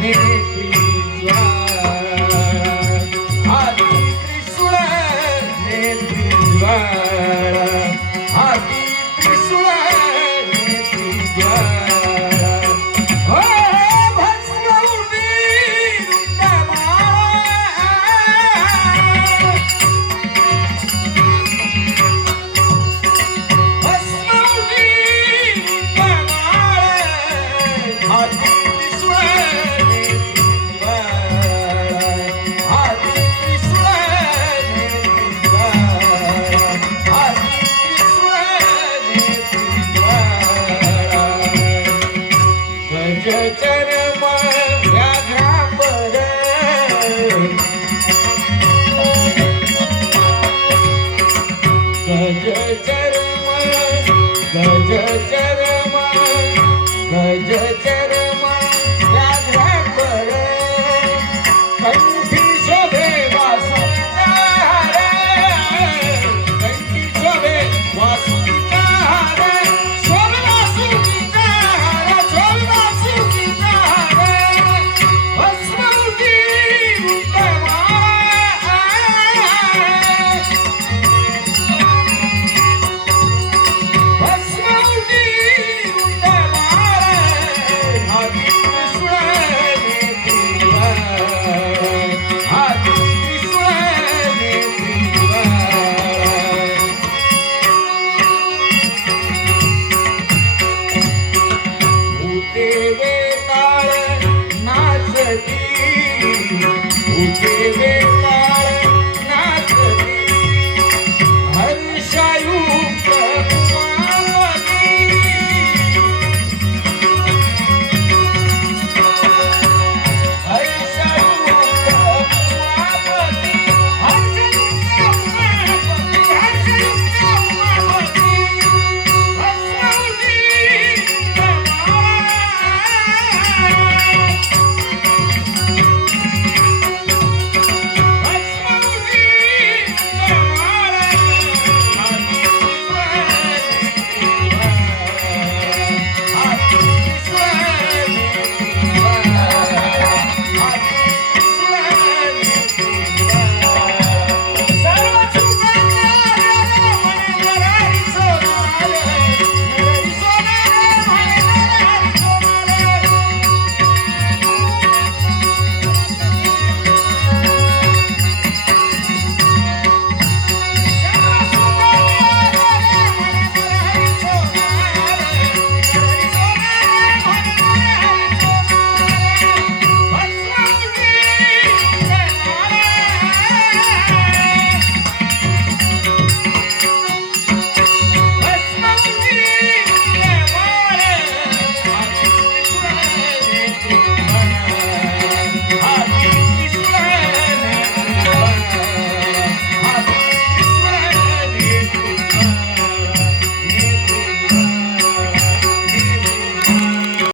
नेत्री ज्वाळा आदि त्रिशूळ नेत्री ज्वाळा आदि त्रिशूळ नेत्री ज्वाळा हो भस्मौती रुद्रमाळा भस्मौती रुद्रमाळा आदि चरम व्याघ्रांबर गज चरम गज चरम गज चरम व्याघ्रांबर कंठी शोभे वासुदेवा हार कंठी शोभे वासुदेवा हार शोभ वासुदेवा हार शोभ वासुदेवा हार भस्मौती रुद्रमाळा भस्मौती रुद्रमाळा आदि त्रिशूळ नेत्री ज्वाळा आदि त्रिशूळ नेत्री ज्वाळा भूते वेताळ नाचती भूते